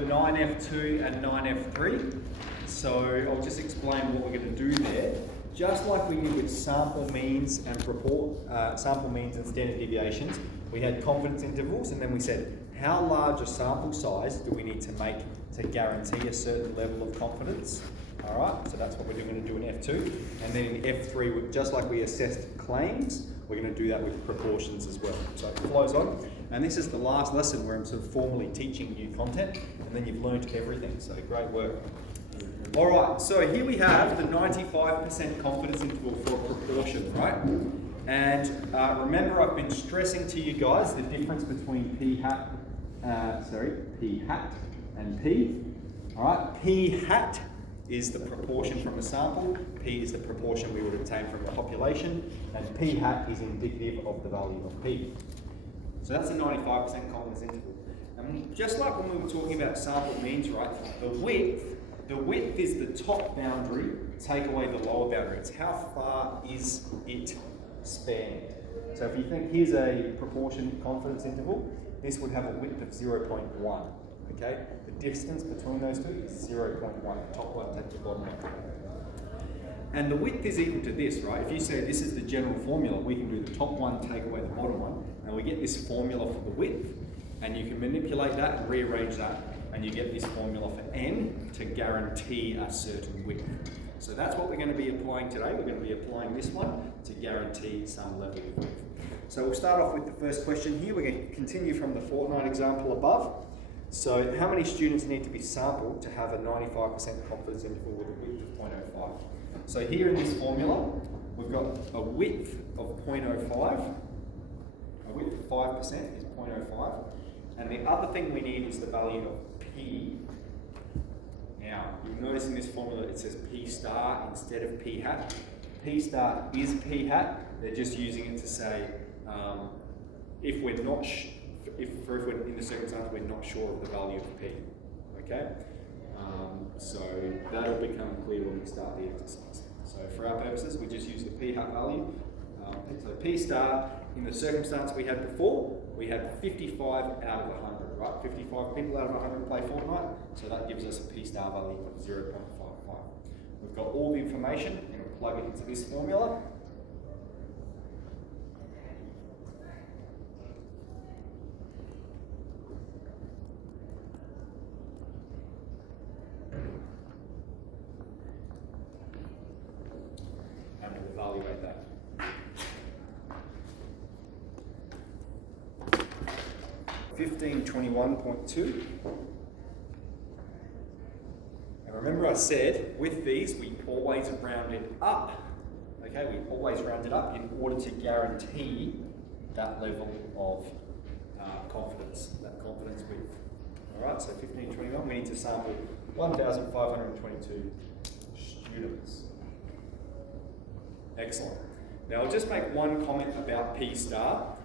9F.2 and 9F.3. So I'll just explain what we're going to do there. Just like we did with sample means and standard deviations, we had confidence intervals, and then we said how large a sample size do we need to make to guarantee a certain level of confidence. All right, so that's what we're going to do in F2. And then in F3, just like we assessed claims, we're going to do that with proportions as well. So it flows on. And this is the last lesson where I'm sort of formally teaching you content, and then you've learned everything, so great work. All right, so here we have the 95% confidence interval for a proportion, right? And remember, I've been stressing to you guys the difference between P hat and P. All right, P hat is the proportion from a sample, P is the proportion we would obtain from a population, and P hat is indicative of the value of P. So that's a 95% confidence interval. And just like when we were talking about sample means, right, the width is the top boundary, take away the lower boundary. It's how far is it spanned. So if you think here's a proportion confidence interval, this would have a width of 0.1. Okay, the distance between those two is 0.1. The top one takes the bottom one. And the width is equal to this, right? If you say this is the general formula, we can do the top one, take away the bottom one, and we get this formula for the width, and you can manipulate that and rearrange that, and you get this formula for n to guarantee a certain width. So that's what we're going to be applying today. We're going to be applying this one to guarantee some level of width. So we'll start off with the first question here. We're going to continue from the fortnight example above. So how many students need to be sampled to have a 95% confidence interval with a width of 0.05? So here in this formula, we've got a width of 0.05. A width of 5% is 0.05. And the other thing we need is the value of P. Now, you'll notice in this formula it says P star instead of P hat. P star is P hat. They're just using it to say if we're in the circumstance we're not sure of the value of P. Okay? So that'll become clear when we start the exercise. So for our purposes, we just use the P hat value. So P star, in the circumstance we had before, we had 55 out of 100, right? 55 people out of 100 play fortnight, so that gives us a P star value of 0.55. We've got all the information, and we'll plug it into this formula. And we'll evaluate that. (1521.2). And remember I said, with these, we always round it up. Okay, we always round it up in order to guarantee that level of confidence, that confidence width. All right, so 1521, we need to sample 1,522 students. Excellent. Now I'll just make one comment about P star.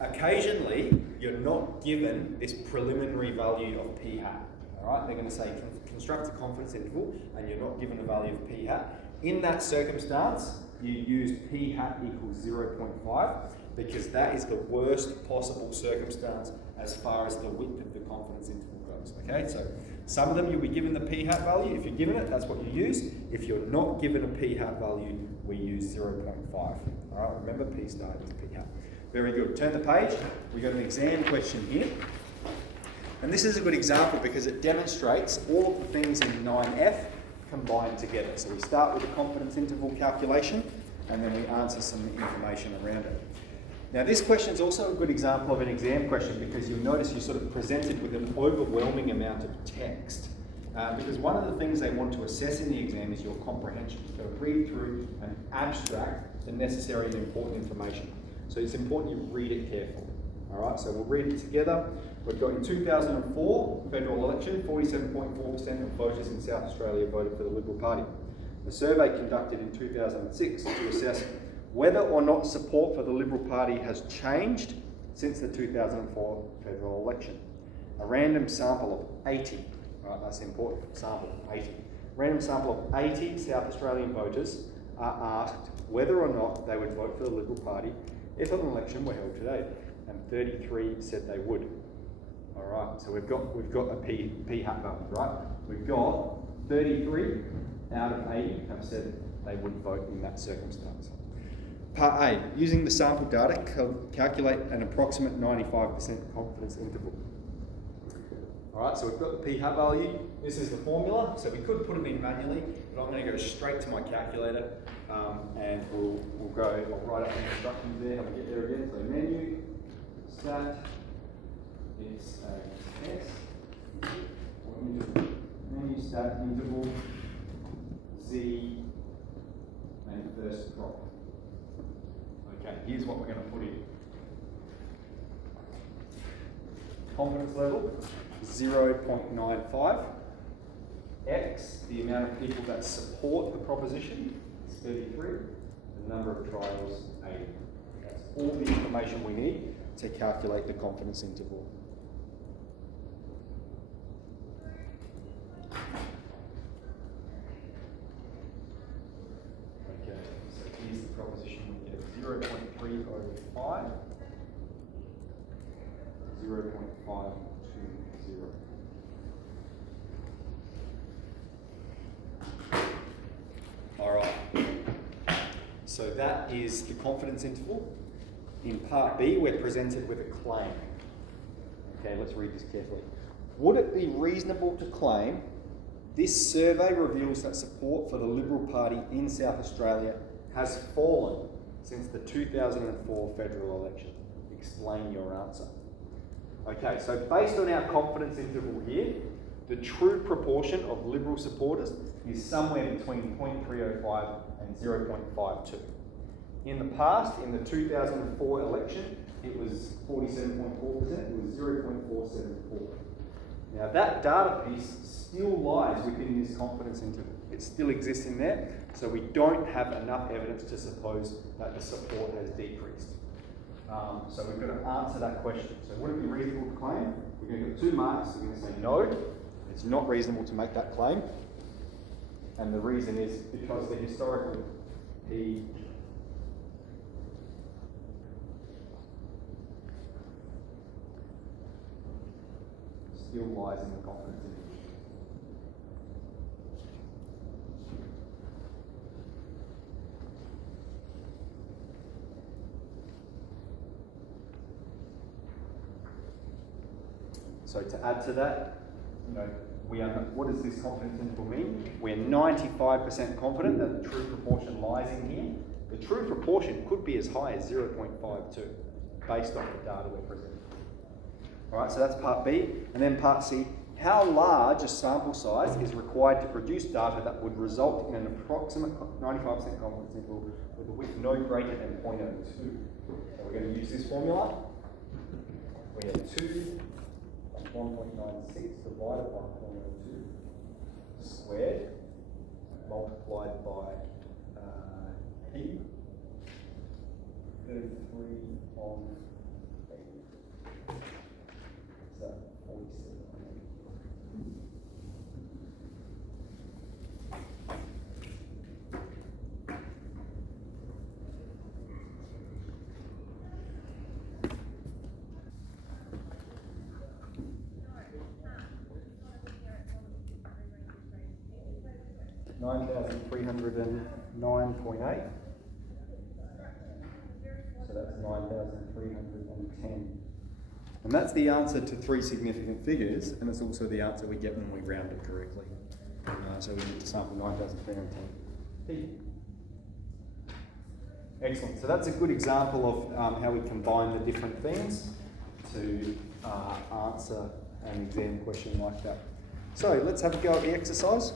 Occasionally, you're not given this preliminary value of P hat. All right, they're going to say construct a confidence interval, and you're not given a value of P hat. In that circumstance, you use P hat equals 0.5 because that is the worst possible circumstance as far as the width of the confidence interval goes. Okay, so some of them you'll be given the P hat value. If you're given it, that's what you use. If you're not given a P hat value, we use 0.5. All right, remember P star is P hat. Very good. Turn the page. We've got an exam question here. And this is a good example because it demonstrates all of the things in 9F combined together. So we start with a confidence interval calculation, and then we answer some information around it. Now this question is also a good example of an exam question because you'll notice you're sort of presented with an overwhelming amount of text. Because one of the things they want to assess in the exam is your comprehension. You've got to read through and abstract the necessary and important information. So it's important you read it carefully. All right, so we'll read it together. We've got in 2004 federal election, 47.4% of voters in South Australia voted for the Liberal Party. A survey conducted in 2006 to assess whether or not support for the Liberal Party has changed since the 2004 federal election. A random sample of 80, right, that's important, sample of 80. Random sample of 80 South Australian voters are asked whether or not they would vote for the Liberal Party if an election were held today, and 33 said they would. All right, so we've got a p hat value, right? We've got 33 out of 80 have said they would vote in that circumstance. Part A, using the sample data, calculate an approximate 95% confidence interval. All right, so we've got the p hat value. This is the formula, so we could put it in manually, but I'm going to go straight to my calculator, and we'll go. I'll write up the instructions there. Have we get there again? So menu, stat, it's a test. Menu, stat, interval, z, and first prop. Okay, here's what we're going to put in. Confidence level, 0.95. X, the amount of people that support the proposition, is 33. The number of trials, 80. That's all the information we need to calculate the confidence interval. Okay, so here's the proposition. We get 0.305. 0.520. All right. So that is the confidence interval. In part B, we're presented with a claim. Okay, let's read this carefully. Would it be reasonable to claim this survey reveals that support for the Liberal Party in South Australia has fallen since the 2004 federal election? Explain your answer. Okay, so based on our confidence interval here, the true proportion of Liberal supporters is somewhere between 0.305 and 0.52. In the past, in the 2004 election, it was 47.4%, it was 0.474. Now that data piece still lies within this confidence interval. It still exists in there, so we don't have enough evidence to suppose that the support has decreased. So we've got to answer that question. So would it be reasonable to claim? We're going to get 2 marks. We're going to say no, it's not reasonable to make that claim. And the reason is because the historical P still lies in the confidence interval. So to add to that, what does this confidence interval mean? We're 95% confident that the true proportion lies in here. The true proportion could be as high as 0.52 based on the data we're presenting. All right, so that's part B. And then part C, how large a sample size is required to produce data that would result in an approximate 95% confidence interval with a width no greater than 0.02. So we're going to use this formula. We have 2 1.96 divided by 0.02 squared multiplied by P 33 on 80. So 47. 9,309.8. So that's 9,310. And that's the answer to 3 significant figures, and it's also the answer we get when we round it correctly. So we need to sample 9,310. Excellent. So that's a good example of how we combine the different things to answer an exam question like that. So let's have a go at the exercise.